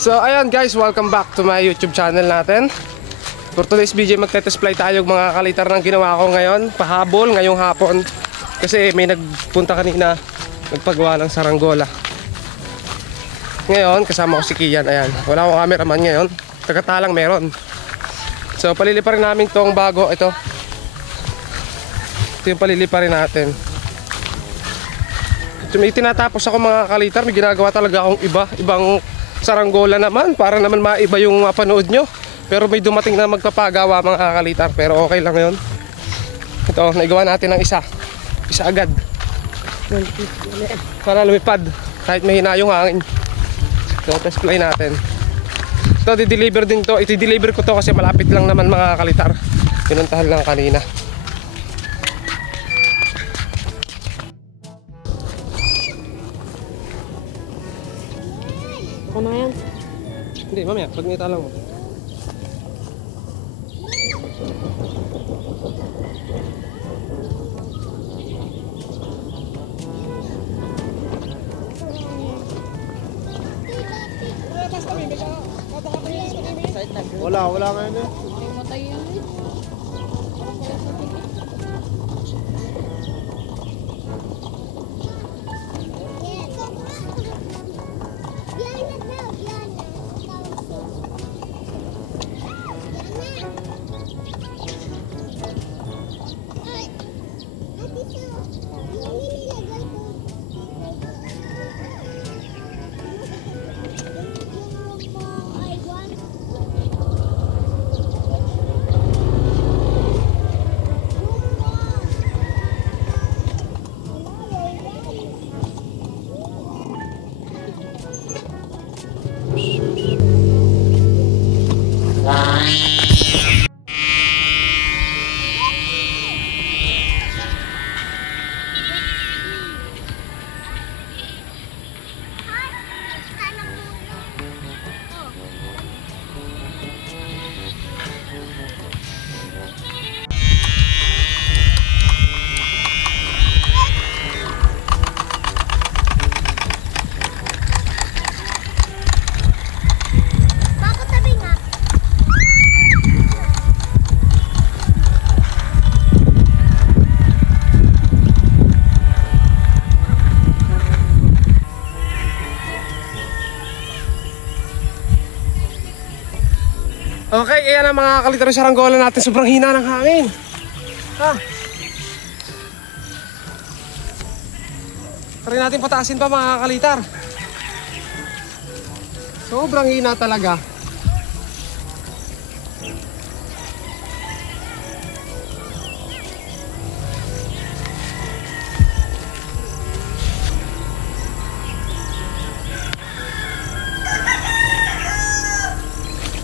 So ayan guys, welcome back to my YouTube channel natin. For today's video, magte-test fly tayo mga kalitar ng ginawa ko ngayon, pahabol ngayong hapon. Kasi may nagpunta kanina, nagpagawa ng saranggola. Ngayon, kasama ko si Kian, ayan. Wala akong cameraman ngayon, tagatalang meron. So paliliparin namin tong bago, ito yung paliliparin natin. So, may tinatapos ako mga kalitar, may ginagawa talaga akong ibang saranggola naman para naman maiba yung mapanood nyo. Pero may dumating na magpapagawa mga kalitar, pero okay lang yun. Ito, naigawa natin ng isa agad para lumipad kahit mahina yung hangin. So test fly natin. Ito, di-deliver din to. Iti-deliver ko to kasi malapit lang naman mga kalitar. Pinuntahan lang kanina. Ano yan? Hindi, mamaya, pag nita lang mo. Wala ngayon eh. Matay yan eh. Okay, ayan ang mga kalitar ng saranggola natin. Sobrang hina ng hangin. Try natin pataasin pa mga kalitar. Sobrang hina talaga.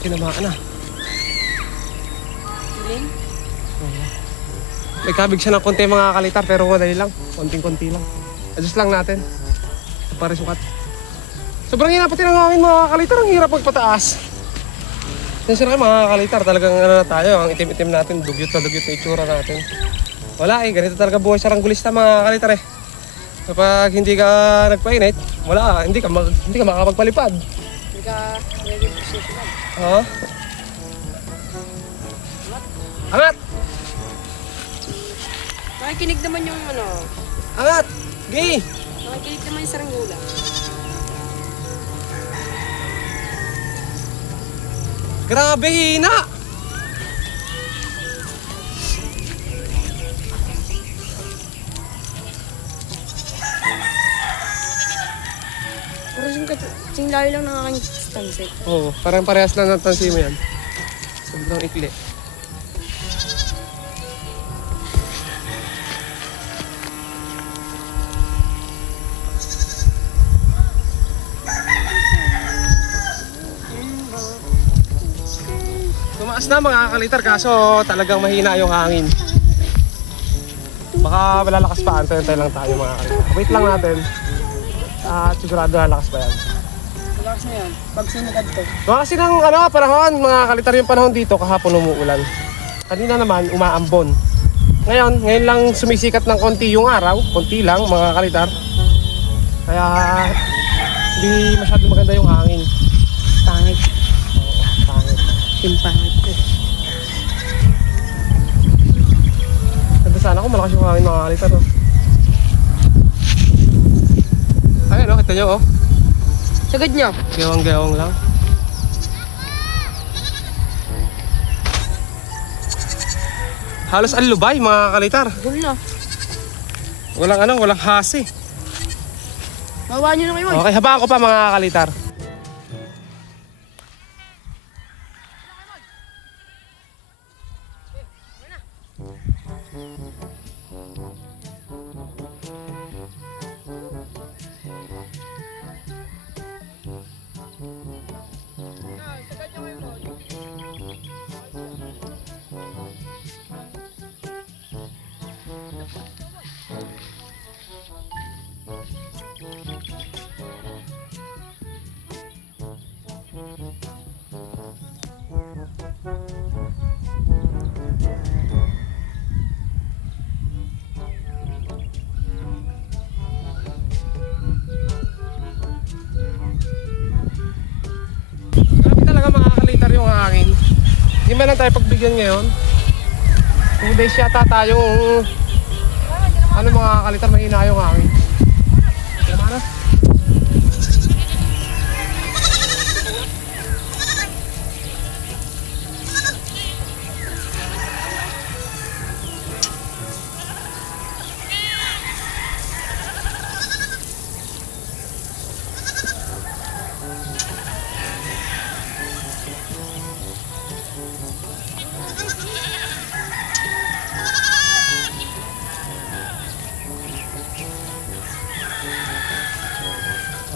Tinamaan na. May kabig siya ng konti mga kalitar, pero madali lang. Konting-konti lang. Adjust lang natin. Para sukat. Sobrang hina pati ng hangin mga kalitar. Ang hirap magpataas. Yan sila mga kalitar. Talagang ano na tayo. Ang itim-itim natin. Dugyot na itsura natin. Wala eh. Ganito talaga buhay saranggolista mga kalitar eh. Kapag hindi ka nagpainit, wala. Hindi ka makakapagpalipad. Hindi ka ready to shoot lang. Ha? Angat! Nakikinig naman yung ano. Angat! Gay! Nakikinig naman yung saranggola. Grabe hina! Pero sing layo lang ng aking stance eh. Oo, parang parehas lang ng tansi mo yan. Sobrang ikli. Tumaas na mga kalitar kaso talagang mahina yung hangin. Baka malalakas pa, antay lang tayo mga kalitar. Wait lang natin. At sigurado lalakas pa yan. Relax na yan. Pag sinagad to. Mga kasi ng panahon, mga kalitar yung panahon dito kahapon umuulan. Kanina naman umaambon. Ngayon lang sumisikat ng konti yung araw, konti lang mga kalitar. Kaya hindi masyadong maganda yung hangin. Timpahan ko. Ganda sana ako, malakas yung hangin mga kalitar. Oh. Ayun oh, kita nyo oh. Sagad niya. Gewang-gewang lang. Halos alubay mga kalitar. Gulo na. Walang hasi. Mawaan nyo na kayo. Okay, habaan ko pa mga kalitar. Grabe talaga mga kalitar yung hangin. Hindi man lang tayo pagbigyan ngayon. 2 days yata tayong ano mga kalitar, mahina yung hangin. Tama na.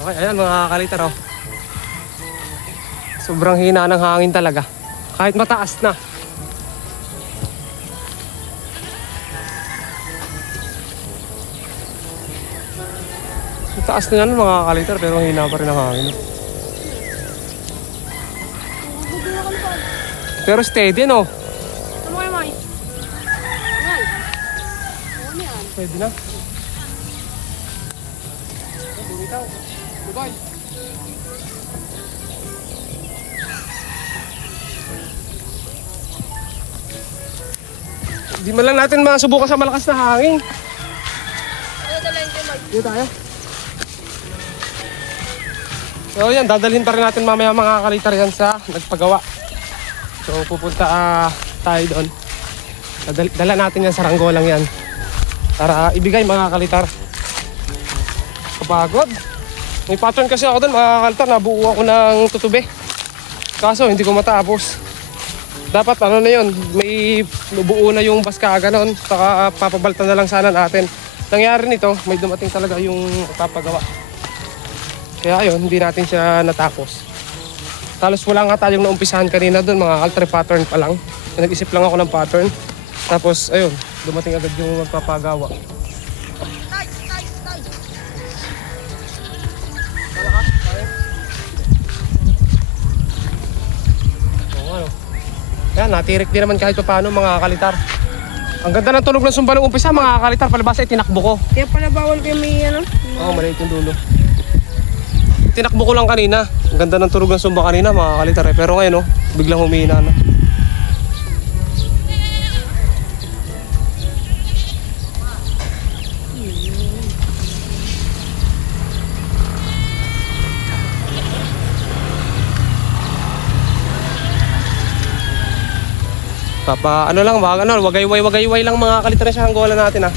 Okay, ayan mga kalitar oh. Sobrang hina ng hangin talaga. Kahit mataas na. Mataas na yan mga kalitar pero hina pa rin ang hangin. Pero steady no? Ano kayo, May? May? Ano yan? Steady na. Bumitaw. Goodbye. Hindi man lang natin masubukan sa malakas na hangin. Ano dalayan kayo, May? Dito tayo. So yan, dadalhin pa rin natin mamaya mga kalitar yan sa nagpagawa. So pupunta tayo doon. Dala natin yan sa ranggolang yan. Para ibigay mga kalitar. Kapagod. May pattern kasi ako doon mga kalitar. Nabuo ako ng tutube. Kaso hindi ko matapos. Dapat ano na yun, may buo na yung baska ganon. Saka papabalta na lang sana natin. Nangyari nito, may dumating talaga yung papagawa. Kaya ayun, hindi natin siya natapos. Talos wala nga tayong naumpisahan kanina doon, mga altre pattern pa lang. Nag-isip lang ako ng pattern. Tapos ayun, dumating agad yung magpapagawa. Yan, natirik din naman kahit pa paano mga kalitar. Ang ganda ng tunog ng sumba ng umpisa mga kalitar, palibasa itinakbo ko. Kaya pala bawal kayo may ano? Oo, maliit yung dulo. Tinakbo ko lang kanina. Ang ganda ng tunog ng sumba kanina mga kalitar eh. Pero ngayon biglang humina na. Ano lang, wagayway lang mga kalitar sa hanggolan natin ah.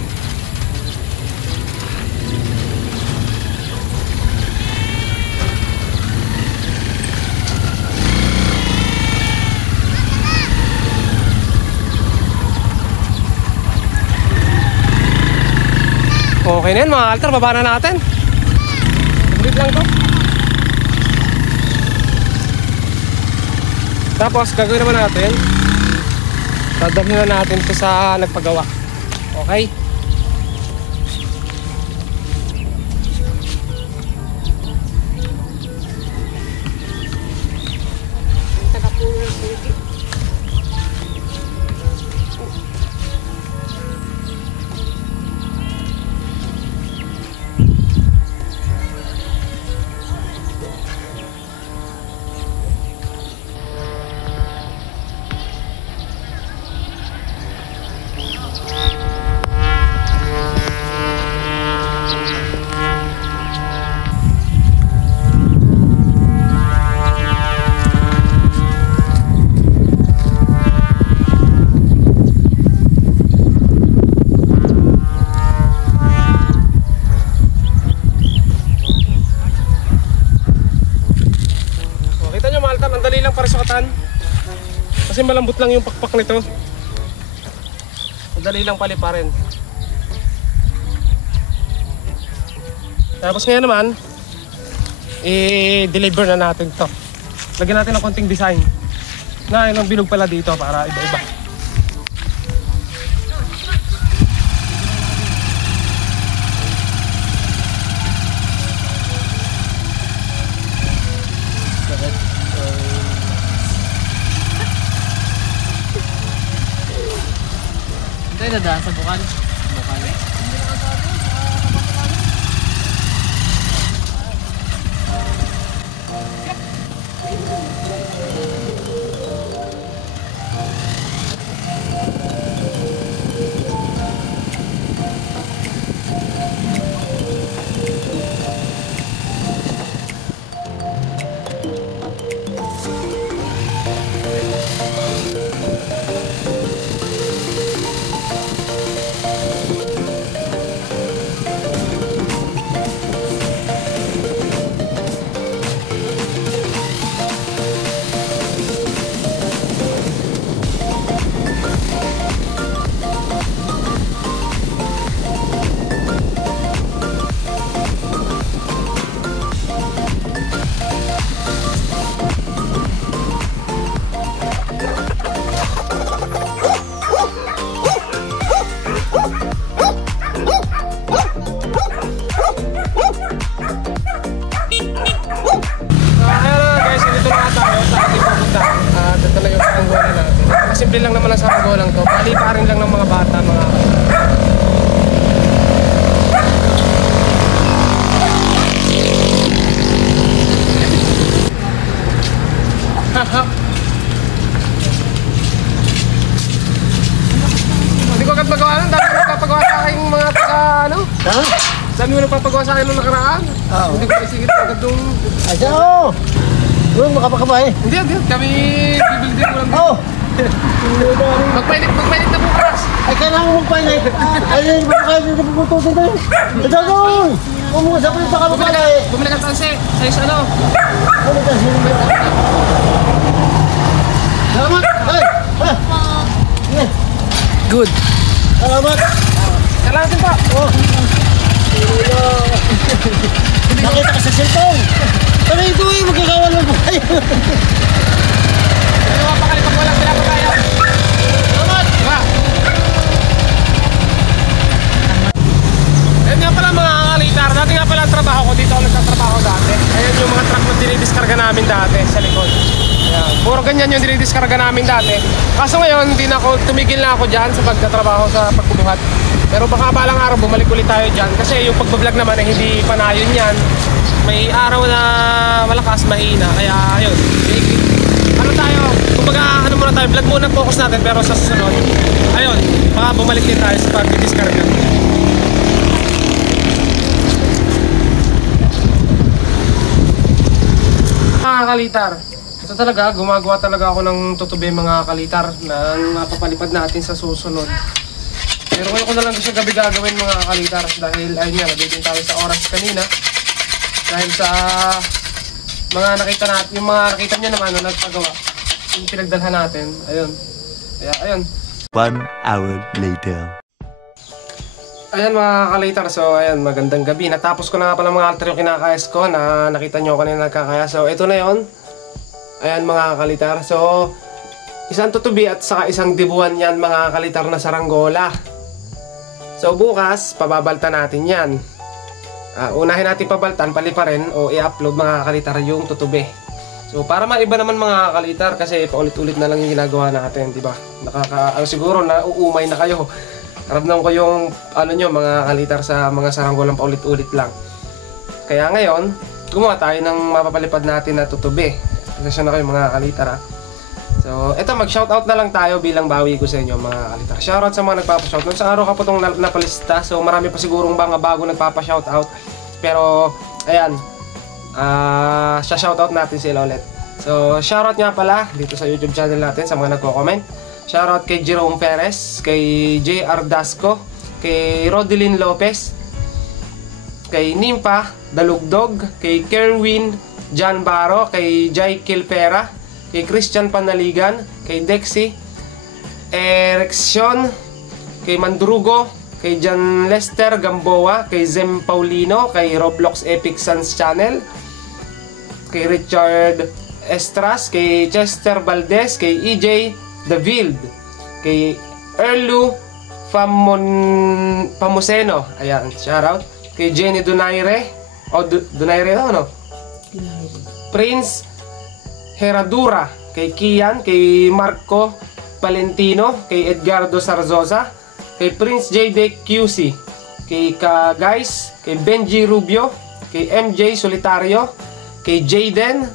Okay na yan mga kalitar, baba na natin. Ulit lang to. Tapos gagawin naman natin, dadalhin na natin ito sa nagpagawa. Okay? ang dali lang para sukatan. Kasi malambot lang yung pakpak nito. Ang dali lang paliparin. Tapos ngayon naman, i-deliver na natin to. Lagyan natin ng konting design na ilang bilog pala dito para iba-iba. Ito yung dadaan sa bukan. Bukan. Simple lang naman ang saranggolang to. Paliparin lang ng mga bata, mga hindi ko agad magawa lang. Dami mo nagpapagawa sa akin yung mga taga ano? Ha? Dami mo nagpapagawa sa akin nung nakaraan. Oo. Hindi ko isingit agad nung... Ay, siya, oo. Uy, makapakabay. Hindi, kami bibili din mo lang. Oo. Magpainit na bukas. Ay, kailangan mong painay. Ay, baka kayo dito pupututin tayo. Ito, ito. Umuusap rin sa kapapalay. Bumili ka tansi. Size ano? Ano ka, sino ba? Salamat. Ay, ah. Good. Salamat. Kailangan din pa. Oh. Nakita ka sa cellphone. Ano ito eh, magkakawan mo po kayo. Ano nga pakalipag walang pinapagayan? Salamat! Diba? Ayan nga pala mga kalitar. Dati nga pala ang trabaho ko. Dito ako nagtatrabaho dati. Ayan yung mga truck na dinidiskarga namin dati sa likod. Ayan. Puro ganyan yung dinidiskarga namin dati. Kaso ngayon, tumigil na ako dyan sa pagtatrabaho sa pagbubuhat. Pero baka balang araw bumalik ulit tayo dyan. Kasi yung pagbablog naman ay hindi panayon yan. May araw na malakas, mahina. Kaya ayun, ano tayo, kumbaga ano muna tayo, vlog muna focus natin. Pero sa susunod, ayun, baka bumalik din tayo sa pag-discarga. Mga kalitar, ito talaga, gumagawa talaga ako ng tutubi mga kalitar na mapapalipad natin sa susunod. Pero ngayon ko na lang siya gabi gagawin mga kalitar dahil ayun nga, nabitin tayo sa oras kanina. Dahil sa mga nakita natin, yung mga nakita nyo naman na nagpagawa, yung pinagdalhan natin, ayun. Kaya ayun. 1 hour later. Ayan mga kalitar, so ayan, magandang gabi. Natapos ko na nga pala mga altar yung kinakayas ko na nakita nyo kanina nagkakaya. So ito na yon. Ayan mga kalitar. So isang tutubi at saka isang dibuan yan mga kalitar na saranggola. So bukas, pababalta natin yan. Unahin natin pabaltan, paliparin o i-upload mga kalitar yung tutubi. So para maiba naman mga kalitar kasi paulit-ulit na lang yung ginagawa natin, di ba? Siguro na uumay na kayo. Ramdam ko yung ano nyo mga kalitar sa mga saranggolang paulit-ulit lang. Kaya ngayon, gumawa tayo ng mapapalipad natin na tutubi. Pasensya na kayo mga kalitar ha. So, eto mag-shoutout na lang tayo bilang bawi ko sa inyo mga kalitar. Shoutout sa mga nagpapa-shoutout. Sa araw ka po itong napalista. So, marami pa sigurong mga bago nagpapa-shoutout. Pero, ayan. Shoutout natin sila ulit. So, shoutout nga pala dito sa YouTube channel natin sa mga nagko-comment. Shoutout kay Jerome Perez, kay JR Dasco, kay Rodelyn Lopez, kay Nimpa Dalugdog, kay Kerwin John Baro, kay Jai Kilpera, kay Christian Panaligan, kay Dexy Erection, kay Mandrugo, kay John Lester Gamboa, kay Zem Paulino, kay Roblox Epic Sans Channel, kay Richard Estras, kay Chester Valdez, kay EJ Davild, kay Erlu Pamuseno, ayan, shoutout, kay Jenny Donaire, Donaire no? Prince Heradura, kay Kian, kay Marco Valentino, kay Edgardo Sarzosa, kay Prince JD QC, kay Guys, kay Benji Rubio, kay MJ Solitario, kay Jaden,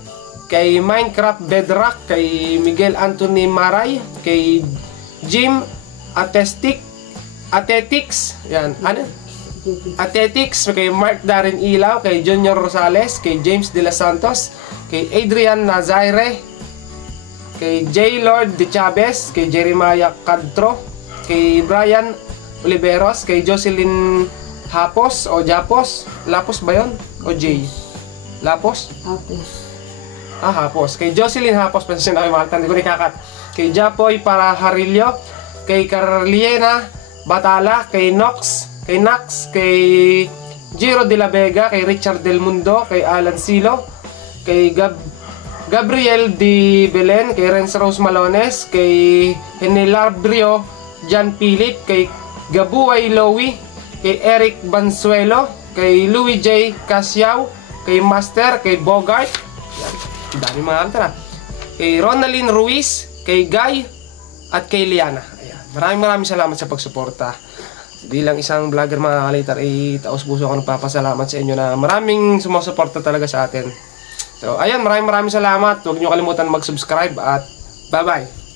kay Minecraft Bedrock, kay Miguel Anthony Maray, kay Jim Athletics, yan, ano? Athletics, kay Mark Darren Ilaw, kay Junior Rosales, kay James De Los Santos, kay Adrian Nazaire, kay J. Lord De Chavez, kay Jeremiah Cadtro, kay Brian Oliveros, kay Jocelyn Hapos o Japos, Lapos ba yun? O J? Lapos? Hapos. Kay Jocelyn Hapos, pasensya na kayo mga hindi ko nikakat. Kay Japoy Paraharillo, kay Carliena Batala, kay Nox, kay Giro de la Vega, kay Richard Del Mundo, kay Alan Silo, kay Gabriel Di Belen, kay Renz Rose Malones, kay Henilabrio Jan Philip, kay Gabuay Lowy, kay Eric Bansuelo, kay Louis J. Casiao, kay Master, kay Bogart, yan, dami mga kanta na, kay Ronaldin Ruiz, kay Guy, at kay Liana. Ayan, maraming salamat sa pagsuporta. Bilang isang vlogger mga kalitar, taos puso ako nagpapasalamat sa inyo na maraming sumusuporta talaga sa atin. So, ayan, maraming salamat. Huwag niyo kalimutan mag-subscribe at bye-bye.